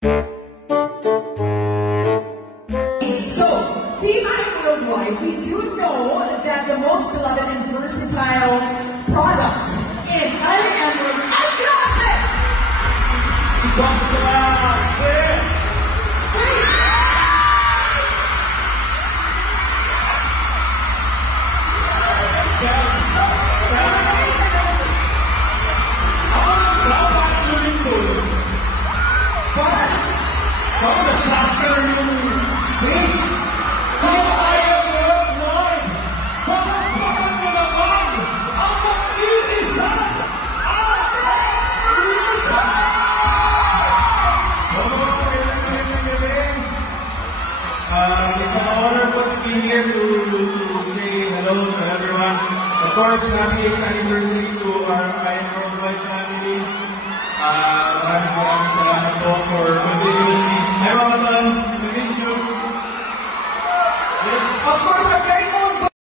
So, Team I Worldwide, we do know that the most beloved and versatile product in I Am Worldwide, It's an honor to be here to say hello to everyone. Of course, happy 8th anniversary to our I Am Worldwide family. Maraming salamat po for continuously. Hi, Mama Ton, we miss you. Yes, of course,